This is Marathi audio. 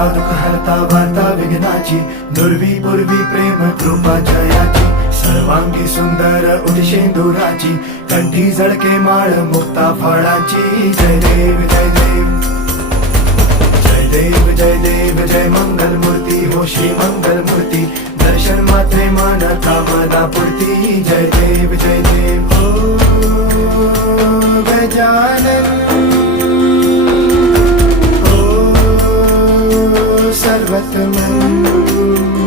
हरता दुःख हरता वार्ता विघ्नाची, दुर्वी पूर्वी प्रेम कृपा जयाची, सर्वांगी सुंदर उदिशेंदुराची, कंठी झळके माळ मुक्ता फळाची. जय देव जय देव जय देव जय देव जय मंगल मूर्ती हो श्री मंगल मूर्ती, दर्शन मात्रे मन कामना पूर्ती. जय देव जय देव हो गजानन हो सर्वतमन.